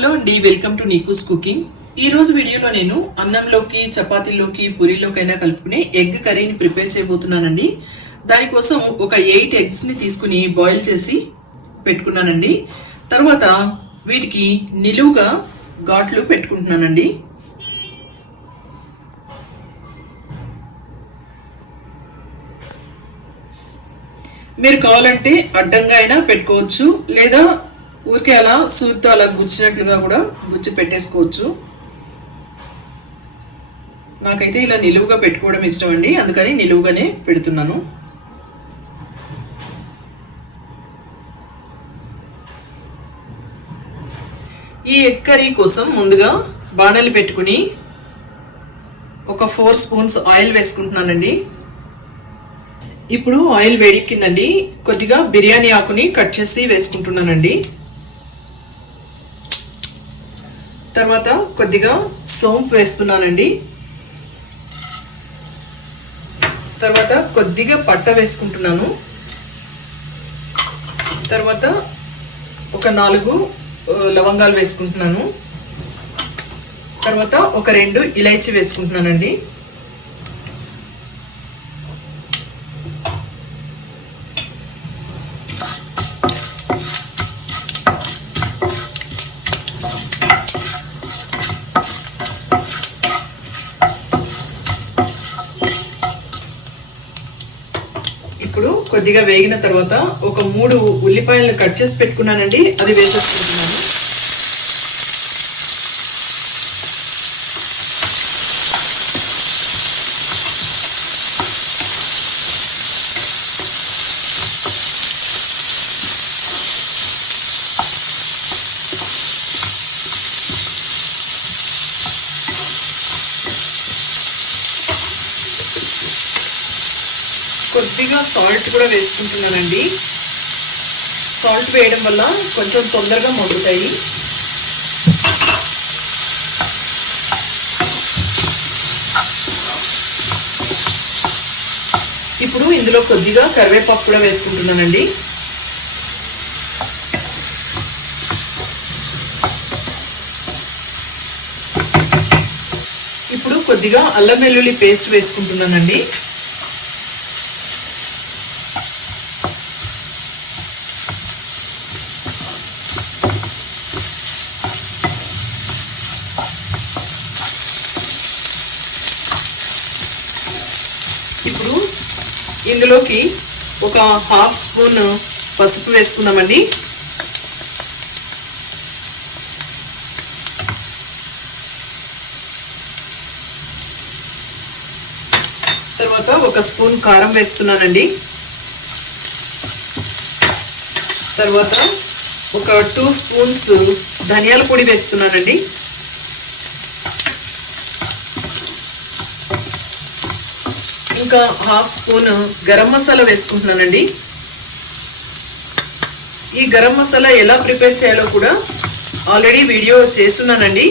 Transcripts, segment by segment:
Hello అండి, welcome to నీకూస్ cooking. ఈ రోజు వీడియోలో నేను అన్నంలోకి, చపాతీలోకి, పూరీలోకైనా కలుపుకునే ఎగ్ కర్రీని ప్రిపేర్ చేయబోతున్నానండి. దానికోసం ఒక 8 ఎగ్స్ ని తీసుకుని బాయిల్ చేసి పెట్టుకున్నానండి. తర్వాత వీటికి నిలువుగా ఘాట్లు పెట్టుకుంటున్నానండి. మీరు కావాలంటే అడ్డంగా అయినా పెట్టుకోవచ్చు, లేదా ఊరికే అలా సూర్తో అలా గుచ్చినట్లుగా కూడా గుచ్చి పెట్టేసుకోవచ్చు. నాకైతే ఇలా నిలువుగా పెట్టుకోవడం ఇష్టం అండి, అందుకని నిలువుగానే పెడుతున్నాను. ఈ ఎగ్ కర్రీ కోసం ముందుగా బాణలి పెట్టుకుని ఒక 4 స్పూన్స్ ఆయిల్ వేసుకుంటున్నానండి. ఇప్పుడు ఆయిల్ వేడెక్కిందండి. కొద్దిగా బిర్యానీ ఆకుని కట్ చేసి వేసుకుంటున్నానండి. తర్వాత కొద్దిగా సోంపు వేస్తున్నానండి. తర్వాత కొద్దిగా పట్ట వేసుకుంటున్నాను. తర్వాత ఒక 4 లవంగాలు వేసుకుంటున్నాను. తర్వాత ఒక 2 ఇలైచి వేసుకుంటున్నానండి. ఇప్పుడు కొద్దిగా వేగిన తర్వాత ఒక 3 ఉల్లిపాయలను కట్ చేసి పెట్టుకున్నానండి, అది వేసేసుకుంటున్నాను. కొద్దిగా సాల్ట్ కూడా వేసుకుంటున్నానండి. సాల్ట్ వేయడం వల్ల కొంచెం తొందరగా మగ్గుతాయి. ఇప్పుడు ఇందులో కొద్దిగా కరివేపాకు కూడా వేసుకుంటున్నానండి. ఇప్పుడు కొద్దిగా అల్లం వెల్లుల్లి పేస్ట్ వేసుకుంటున్నానండి. ఇప్పుడు ఇందులోకి ఒక 1/2 స్పూన్ పసుపు వేసుకుందామండి. తర్వాత ఒక స్పూన్ కారం వేస్తున్నానండి. తర్వాత ఒక 2 స్పూన్స్ ధనియాల పొడి వేస్తున్నానండి. ఇంకా 1/2 స్పూన్ గరం మసాలా వేసుకుంటున్నానండి. ఈ గరం మసాలా ఎలా ప్రిపేర్ చేయాలో కూడా ఆల్రెడీ వీడియో చేస్తున్నానండి,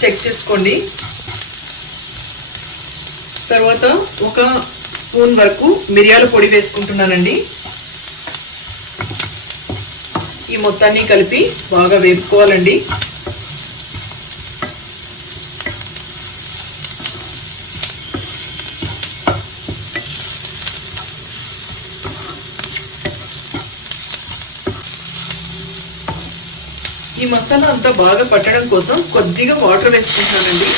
చెక్ చేసుకోండి. తర్వాత ఒక స్పూన్ వరకు మిరియాల పొడి వేసుకుంటున్నానండి. ఈ మొత్తాన్ని కలిపి బాగా వేపుకోవాలండి. ఈ మసాలా అంతా బాగా పట్టడం కోసం కొద్దిగా వాటర్ వేసుకుంటానండి.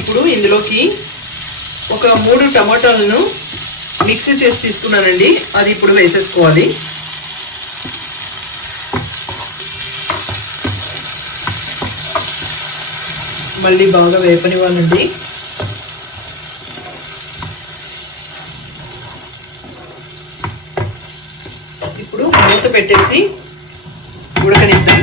ఇప్పుడు ఇందులోకి ఒక 3 టమాటాలను మిక్సీ చేసి తీసుకున్నానండి, అది ఇప్పుడు వేసేసుకోవాలి. మళ్ళీ బాగా వేపనివ్వాలండి. ఇప్పుడు మూత పెట్టేసి ఉడకనిద్దాం.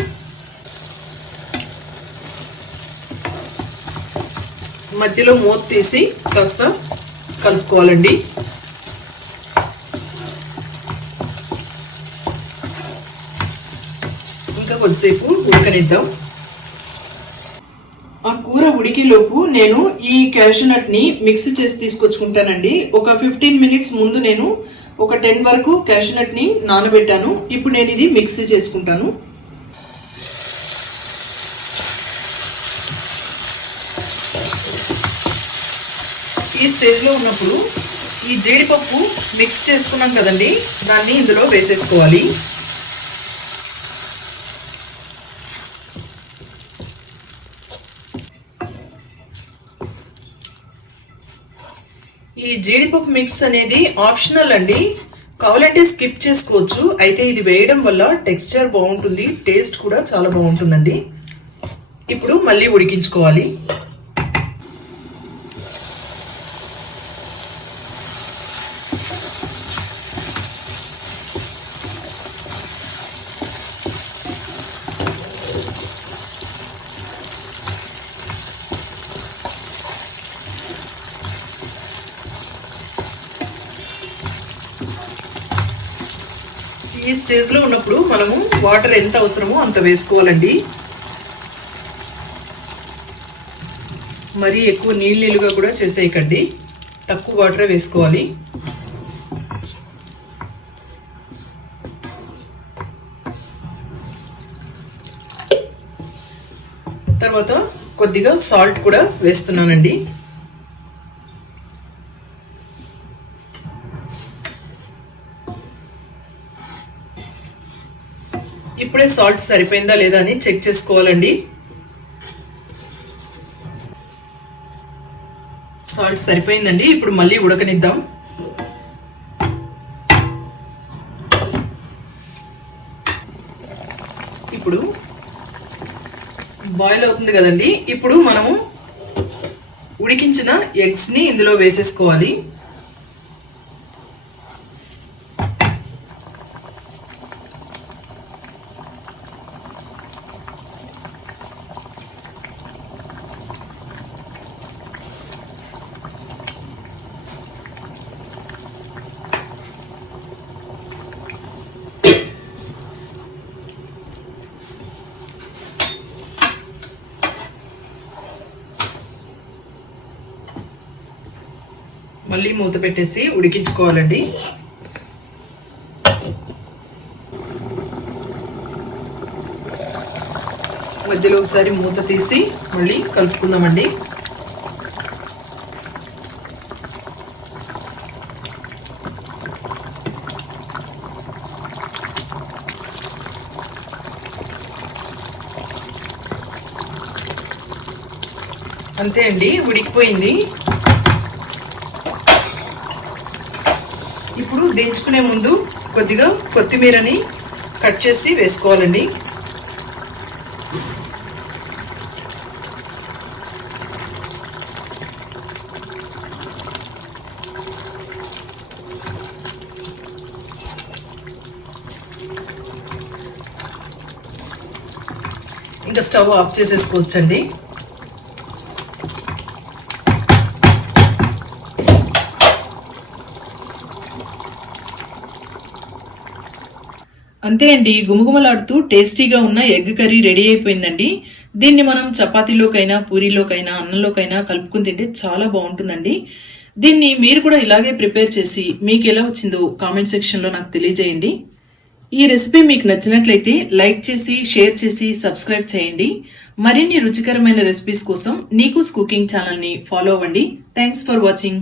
మధ్యలో మూత తీసి కాస్త కలుపుకోవాలండి. కొద్దిసేపు ఉడకనిద్దాం. ఆ కూర ఉడికేలోపు నేను ఈ క్యాషూ నట్ ని మిక్సీ చేసి తీసుకొచ్చుకుంటానండి. ఒక 15 మినిట్స్ ముందు నేను ఒక 10 వరకు క్యాషూ నట్ ని నానబెట్టాను. ఇప్పుడు నేను ఇది మిక్సీ చేసుకుంటాను. ఈ స్టేజ్లో ఉన్నప్పుడు ఈ జీడిపప్పు మిక్స్ చేసుకున్నాం కదండి, దాన్ని ఇందులో వేసేసుకోవాలి. ఈ జీడిపప్పు మిక్స్ అనేది ఆప్షనల్ అండి, కావాలంటే స్కిప్ చేసుకోవచ్చు. అయితే ఇది వేయడం వల్ల టెక్స్చర్ బాగుంటుంది, టేస్ట్ కూడా చాలా బాగుంటుందండి. ఇప్పుడు మళ్ళీ ఉడికించుకోవాలి. ఈ స్టేజ్లో ఉన్నప్పుడు మనము వాటర్ ఎంత అవసరమో అంత వేసుకోవాలండి. మరీ ఎక్కువ నీళ్ళుగా కూడా చేసేయకండి, తక్కువ వాటరే వేసుకోవాలి. తర్వాత కొద్దిగా సాల్ట్ కూడా వేస్తున్నానండి. ఇప్పుడే సాల్ట్ సరిపోయిందా లేదా అని చెక్ చేసుకోవాలండి. సాల్ట్ సరిపోయిందండి. ఇప్పుడు మళ్ళీ ఉడకనిద్దాం. ఇప్పుడు బాయిల్ అవుతుంది కదండి. ఇప్పుడు మనము ఉడికించిన ఎగ్స్ ని ఇందులో వేసేసుకోవాలి. మళ్ళీ మూత పెట్టేసి ఉడికించుకోవాలండి. మధ్యలో ఒకసారి మూత తీసి మళ్ళీ కలుపుకుందామండి. అంతే అండి, ఉడికిపోయింది. ఇప్పుడు దించుకునే ముందు కొద్దిగా కొత్తిమీరని కట్ చేసి వేసుకోవాలండి. ఇంకా స్టవ్ ఆఫ్ చేసేసుకోవచ్చండి. అంతే అండి, గుమగుమలాడుతూ టేస్టీగా ఉన్న ఎగ్ కర్రీ రెడీ అయిపోయిందండి. దీన్ని మనం చపాతీలోకైనా పూరీలోకైనా అన్నంలోకైనా కలుపుకుని తింటే చాలా బాగుంటుందండి. దీన్ని మీరు కూడా ఇలాగే ప్రిపేర్ చేసి మీకు ఎలా వచ్చిందో కామెంట్ సెక్షన్లో నాకు తెలియజేయండి. ఈ రెసిపీ మీకు నచ్చినట్లయితే లైక్ చేసి షేర్ చేసి సబ్స్క్రైబ్ చేయండి. మరిన్ని రుచికరమైన రెసిపీస్ కోసం నీకు కుకింగ్ ఛానల్ని ఫాలో అవ్వండి. Thanks for watching.